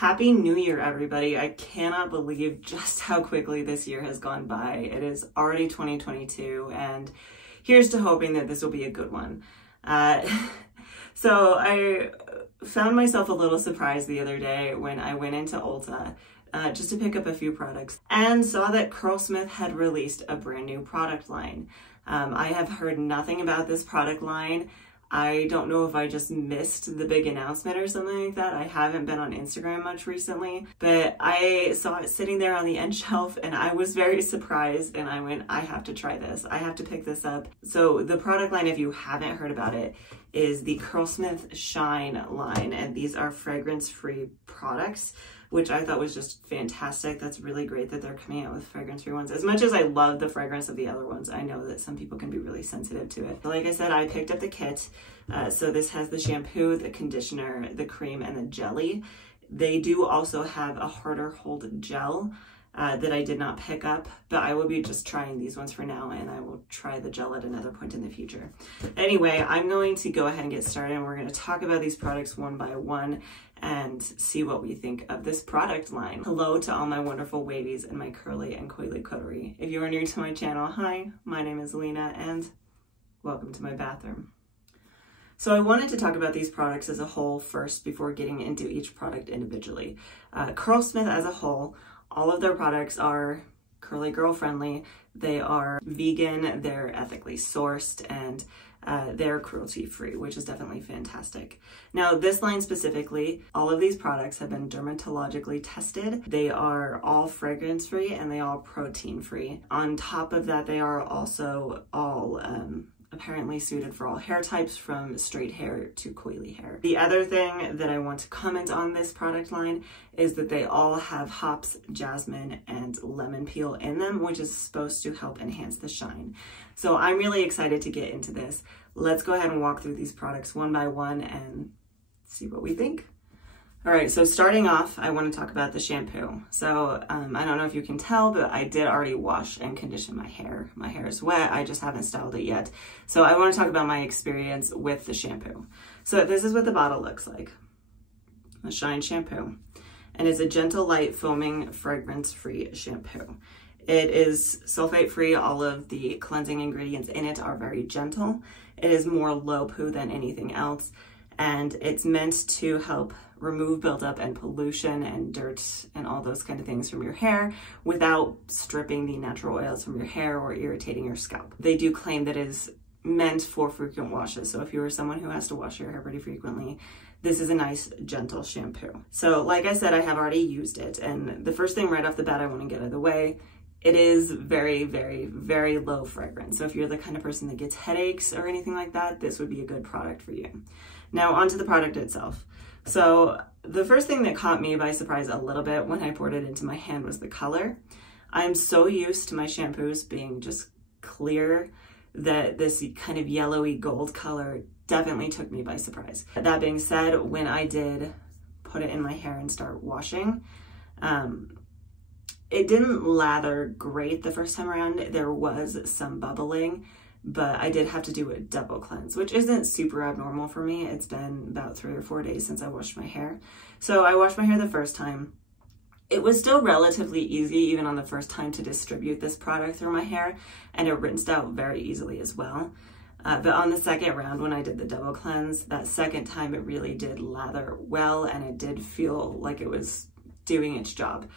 Happy New Year, everybody. I cannot believe just how quickly this year has gone by. It is already 2022, and here's to hoping that this will be a good one. So I found myself a little surprised the other day when I went into Ulta just to pick up a few products and saw that Curlsmith had released a brand new product line. I have heard nothing about this product line. I don't know if I just missed the big announcement or something like that. I haven't been on Instagram much recently, but I saw it sitting there on the end shelf and I was very surprised, and I went, I have to try this. I have to pick this up. So the product line, if you haven't heard about it, is the Curlsmith Shine line, and these are fragrance-free products, which I thought was just fantastic. That's really great that they're coming out with fragrance-free ones. As much as I love the fragrance of the other ones, I know that some people can be really sensitive to it. But like I said, I picked up the kit. So this has the shampoo, the conditioner, the cream, and the jelly. They do also have a harder hold gel that I did not pick up, but I will be just trying these ones for now, and I will try the gel at another point in the future. Anyway, I'm going to go ahead and get started, and we're going to talk about these products one by one and see what we think of this product line. Hello to all my wonderful wavies and my curly and coily coterie. If you are new to my channel, hi, my name is Lena, and welcome to my bathroom. So I wanted to talk about these products as a whole first before getting into each product individually. Curlsmith as a whole, all of their products are curly girl friendly. They are vegan, they're ethically sourced, and they're cruelty free, which is definitely fantastic. Now, this line specifically, all of these products have been dermatologically tested. They are all fragrance free and they all protein free. On top of that, they are also all apparently suited for all hair types, from straight hair to coily hair. The other thing that I want to comment on this product line is that they all have hops, jasmine, and lemon peel in them, which is supposed to help enhance the shine. So I'm really excited to get into this. Let's go ahead and walk through these products one by one and see what we think. All right, so starting off, I want to talk about the shampoo. So I don't know if you can tell, but I did already wash and condition my hair. My hair is wet, I just haven't styled it yet. So I want to talk about my experience with the shampoo. So this is what the bottle looks like. The Shine shampoo. And it's a gentle, light, foaming, fragrance-free shampoo. It is sulfate-free. All of the cleansing ingredients in it are very gentle. It is more low poo than anything else. And it's meant to help remove buildup and pollution and dirt and all those kind of things from your hair without stripping the natural oils from your hair or irritating your scalp. They do claim that it is meant for frequent washes. So if you are someone who has to wash your hair pretty frequently, this is a nice, gentle shampoo. So like I said, I have already used it. And the first thing right off the bat I want to get out of the way, it is very, very, very low fragrance. So if you're the kind of person that gets headaches or anything like that, this would be a good product for you. Now onto the product itself. So the first thing that caught me by surprise a little bit when I poured it into my hand was the color. I'm so used to my shampoos being just clear that this kind of yellowy gold color definitely took me by surprise. That being said, when I did put it in my hair and start washing, it didn't lather great the first time around. There was some bubbling, but I did have to do a double cleanse, which isn't super abnormal for me. It's been about 3 or 4 days since I washed my hair. So I washed my hair the first time. It was still relatively easy, even on the first time, to distribute this product through my hair, and it rinsed out very easily as well. But on the second round, when I did the double cleanse, that second time it really did lather well, and it did feel like it was doing its job.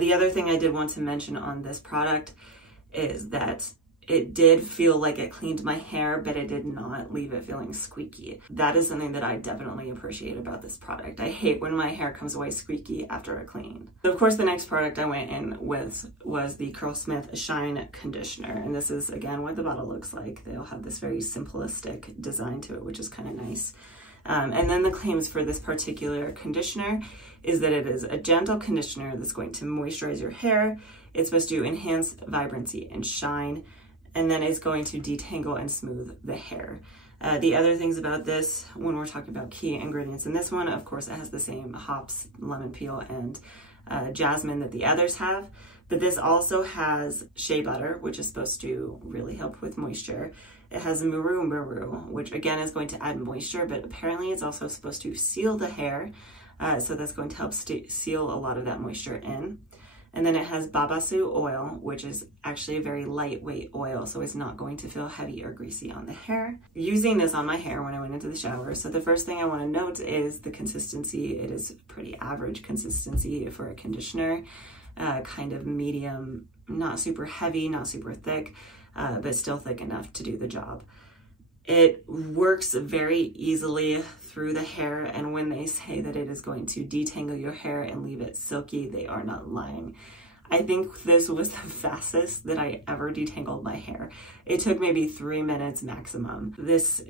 The other thing I did want to mention on this product is that it did feel like it cleaned my hair, but it did not leave it feeling squeaky. That is something that I definitely appreciate about this product. I hate when my hair comes away squeaky after a clean. So of course, the next product I went in with was the Curlsmith Shine Conditioner. And this is, again, what the bottle looks like. They all have this very simplistic design to it, which is kind of nice. And then the claims for this particular conditioner is that it is a gentle conditioner that's going to moisturize your hair. It's supposed to enhance vibrancy and shine, and then it's going to detangle and smooth the hair. The other things about this, when we're talking about key ingredients in this one, of course, it has the same hops, lemon peel, and jasmine that the others have, but this also has shea butter, which is supposed to really help with moisture. It has muru, which again is going to add moisture, but apparently it's also supposed to seal the hair So that's going to help seal a lot of that moisture in. And then it has babasu oil, which is actually a very lightweight oil, so it's not going to feel heavy or greasy on the hair. Using this on my hair when I went into the shower, so the first thing I want to note is the consistency. It is pretty average consistency for a conditioner, kind of medium, not super heavy, not super thick, but still thick enough to do the job. It works very easily through the hair, and when they say that it is going to detangle your hair and leave it silky, they are not lying. I think this was the fastest that I ever detangled my hair. It took maybe 3 minutes maximum. This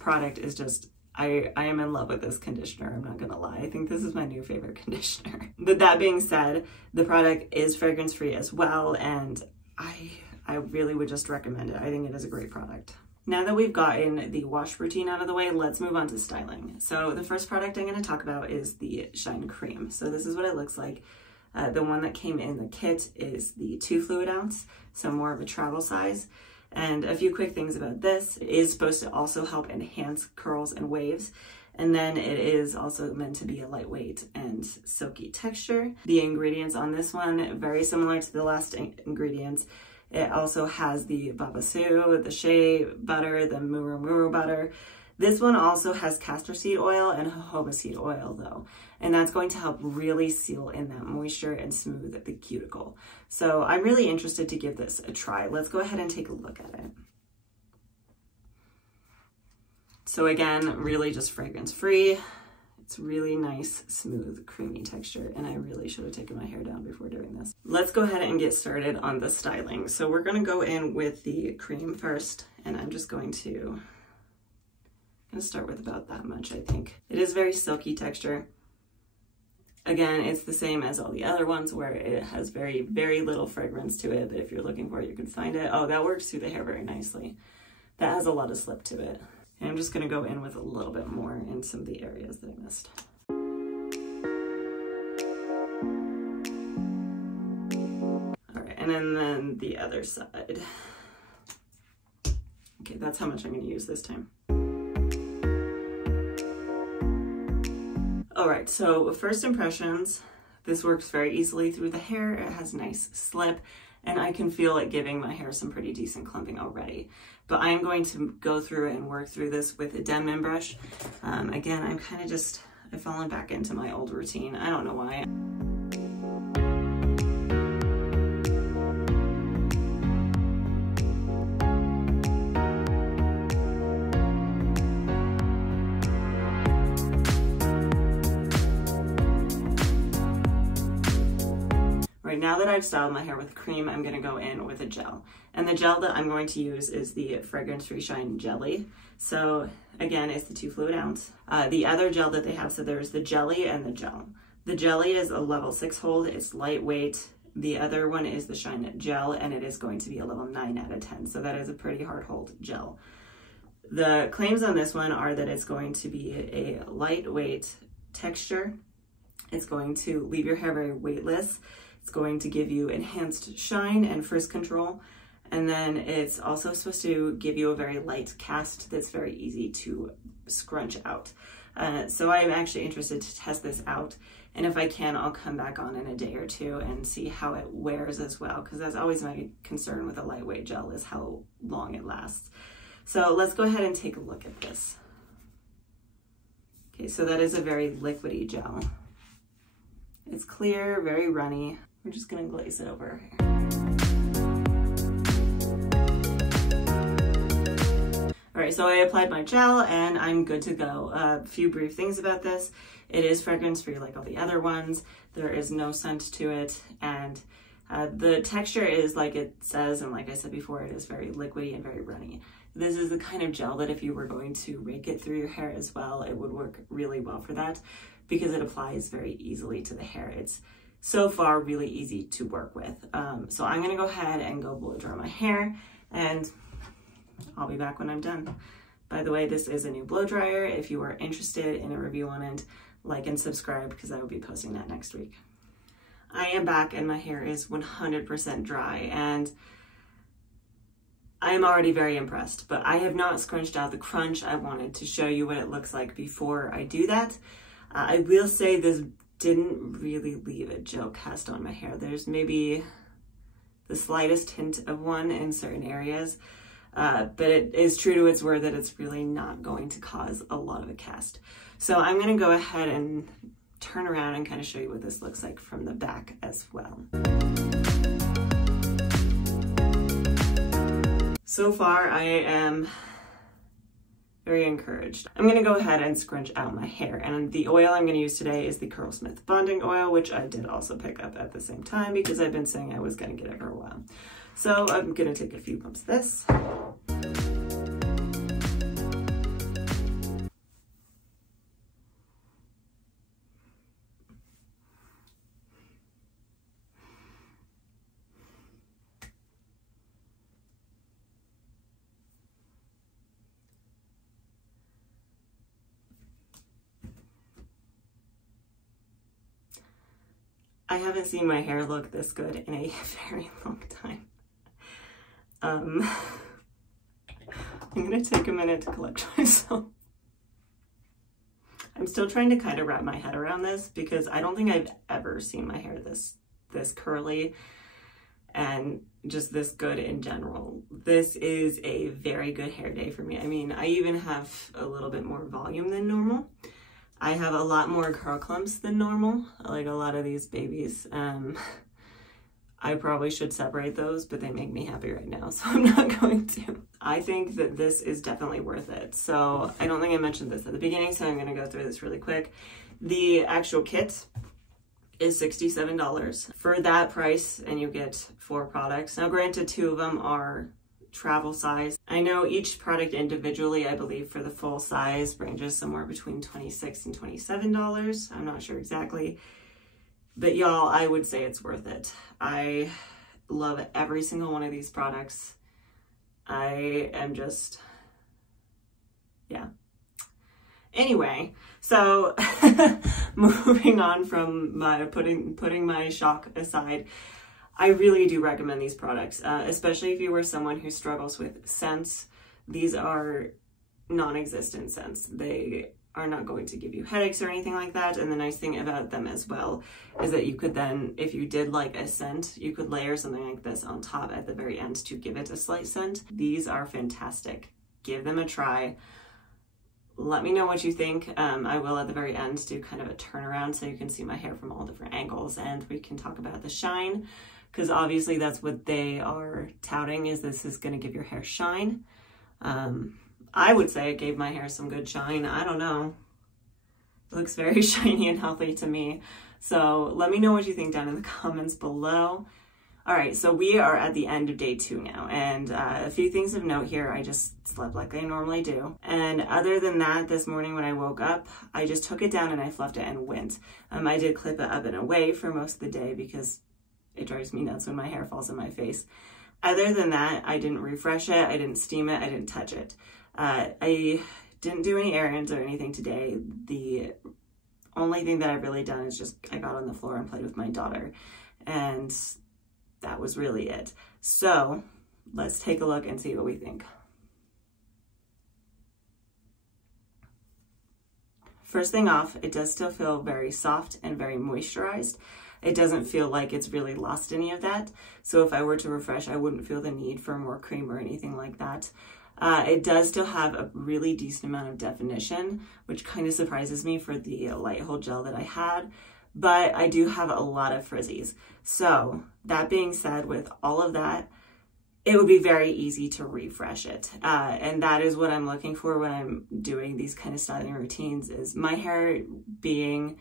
product is just, I am in love with this conditioner, I'm not gonna lie. I think this is my new favorite conditioner. But that being said, the product is fragrance free as well, and I really would just recommend it. I think it is a great product. Now that we've gotten the wash routine out of the way, let's move on to styling. So the first product I'm going to talk about is the Shine Cream. So this is what it looks like. The one that came in the kit is the 2 fluid ounce, so more of a travel size. And a few quick things about this: it is supposed to also help enhance curls and waves. And then it is also meant to be a lightweight and silky texture. The ingredients on this one, very similar to the last ingredients. It also has the babasu, the shea butter, the muru butter. This one also has castor seed oil and jojoba seed oil though, and that's going to help really seal in that moisture and smooth the cuticle. So I'm really interested to give this a try. Let's go ahead and take a look at it. So again, really just fragrance free. It's really nice, smooth, creamy texture, and I really should have taken my hair down before doing this. Let's go ahead and get started on the styling. So we're gonna go in with the cream first, and I'm just going to start with about that much, I think. It is very silky texture. Again, it's the same as all the other ones where it has very, very little fragrance to it, but if you're looking for it, you can find it. Oh, that works through the hair very nicely. That has a lot of slip to it. And I'm just gonna go in with a little bit more in some of the areas that I missed. All right, and then the other side. Okay, that's how much I'm gonna use this time. All right, so first impressions, this works very easily through the hair. It has nice slip, and I can feel it giving my hair some pretty decent clumping already. But I'm going to go through it and work through this with a Denman brush. Again, I'm kind of I've fallen back into my old routine. I don't know why. Now that I've styled my hair with cream, I'm going to go in with a gel. And the gel that I'm going to use is the Fragrance Free Shine Jelly. So again, it's the 2 fluid ounce. The other gel that they have, so there's the jelly and the gel. The jelly is a level 6 hold, it's lightweight. The other one is the Shine Gel, and it is going to be a level 9 out of 10. So that is a pretty hard hold gel. The claims on this one are that it's going to be a lightweight texture. It's going to leave your hair very weightless. It's going to give you enhanced shine and frizz control. And then it's also supposed to give you a very light cast that's very easy to scrunch out. So I'm actually interested to test this out. And if I can, I'll come back on in a day or two and see how it wears as well, because that's always my concern with a lightweight gel, is how long it lasts. So let's go ahead and take a look at this. Okay, so that is a very liquidy gel. It's clear, very runny. We're just gonna glaze it over here. All right, so I applied my gel and I'm good to go. A few brief things about this. It is fragrance free like all the other ones. There is no scent to it, and the texture is like it says, and like I said before, it is very liquidy and very runny. This is the kind of gel that if you were going to rake it through your hair as well, it would work really well for that, because it applies very easily to the hair. It's so far really easy to work with. So I'm gonna go ahead and go blow dry my hair, and I'll be back when I'm done. By the way, this is a new blow dryer. If you are interested in a review on it, like and subscribe, because I will be posting that next week. I am back and my hair is 100% dry, and I am already very impressed, but I have not scrunched out the crunch. I wanted to show you what it looks like before I do that. I will say this didn't really leave a gel cast on my hair. There's maybe the slightest hint of one in certain areas, but it is true to its word that it's really not going to cause a lot of a cast. So I'm going to go ahead and turn around and kind of show you what this looks like from the back as well. So far, I am very encouraged. I'm going to go ahead and scrunch out my hair, and the oil I'm going to use today is the Curlsmith bonding oil, which I did also pick up at the same time because I've been saying I was going to get it for a while. So I'm going to take a few pumps of this. I haven't seen my hair look this good in a very long time. I'm gonna take a minute to collect myself. I'm still trying to kind of wrap my head around this because I don't think I've ever seen my hair this curly and just this good in general. This is a very good hair day for me. I mean, I even have a little bit more volume than normal. I have a lot more curl clumps than normal, like a lot of these babies. I probably should separate those, but they make me happy right now, so I'm not going to. I think that this is definitely worth it. So I don't think I mentioned this at the beginning, so I'm gonna go through this really quick. The actual kit is $67 for that price, and you get 4 products. Now granted, 2 of them are travel size. I know each product individually, I believe for the full size, ranges somewhere between $26 and $27. I'm not sure exactly, but y'all, I would say it's worth it. I love every single one of these products. I am just, yeah. Anyway, so moving on from my putting my shock aside, I really do recommend these products, especially if you are someone who struggles with scents. These are non-existent scents. They are not going to give you headaches or anything like that. And the nice thing about them as well is that you could then, if you did like a scent, you could layer something like this on top at the very end to give it a slight scent. These are fantastic. Give them a try. Let me know what you think. I will at the very end do kind of a turnaround so you can see my hair from all different angles, and we can talk about the shine, because obviously that's what they are touting, is this is going to give your hair shine. I would say it gave my hair some good shine. I don't know. It looks very shiny and healthy to me. So let me know what you think down in the comments below. All right, so we are at the end of day 2 now, and a few things of note here. I just slept like I normally do. And other than that, this morning when I woke up, I just took it down and I fluffed it and went. I did clip it up and away for most of the day because it drives me nuts when my hair falls in my face. Other than that, I didn't refresh it, I didn't steam it, I didn't touch it. I didn't do any errands or anything today. The only thing that I've really done is just I got on the floor and played with my daughter, and that was really it. So let's take a look and see what we think. First thing off, it does still feel very soft and very moisturized. It doesn't feel like it's really lost any of that. So if I were to refresh, I wouldn't feel the need for more cream or anything like that. It does still have a really decent amount of definition, which kind of surprises me for the light hold gel that I had. But I do have a lot of frizzies. So that being said, with all of that, it would be very easy to refresh it. And that is what I'm looking for when I'm doing these kind of styling routines, is my hair being,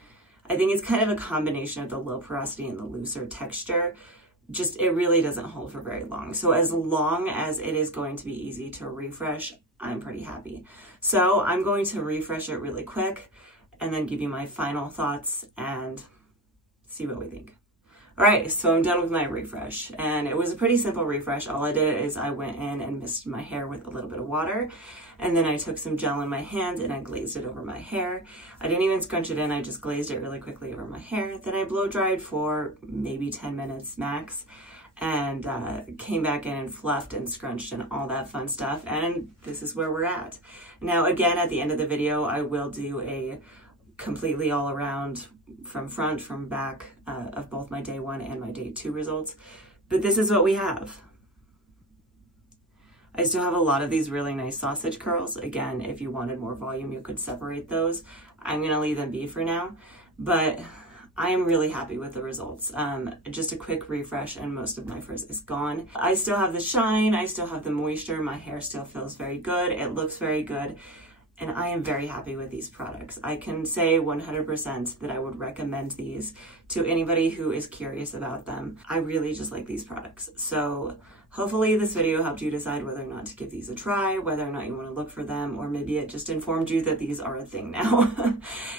I think it's kind of a combination of the low porosity and the looser texture. Just, it really doesn't hold for very long. So as long as it is going to be easy to refresh, I'm pretty happy. So I'm going to refresh it really quick and then give you my final thoughts and see what we think. All right, so I'm done with my refresh, and it was a pretty simple refresh. All I did is I went in and misted my hair with a little bit of water, and then I took some gel in my hand and I glazed it over my hair. I didn't even scrunch it in, I just glazed it really quickly over my hair. Then I blow dried for maybe 10 minutes max, and came back in and fluffed and scrunched and all that fun stuff, and this is where we're at. Now again, at the end of the video, I will do a completely all around, from front, from back, of both my day 1 and my day 2 results. But this is what we have. I still have a lot of these really nice sausage curls. Again, if you wanted more volume, you could separate those. I'm gonna leave them be for now, but I am really happy with the results. Just a quick refresh and most of my frizz is gone. I still have the shine, I still have the moisture, my hair still feels very good, it looks very good, and I am very happy with these products. I can say 100% that I would recommend these to anybody who is curious about them. I really just like these products. So hopefully this video helped you decide whether or not to give these a try, whether or not you want to look for them, or maybe it just informed you that these are a thing now.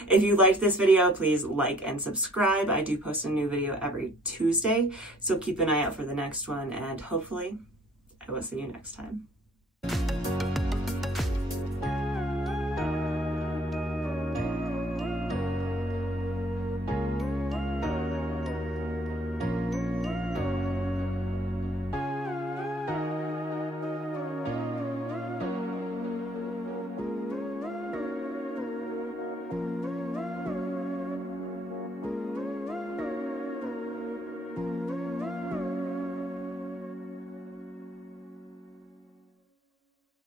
If you liked this video, please like and subscribe. I do post a new video every Tuesday, so keep an eye out for the next one, and hopefully I will see you next time.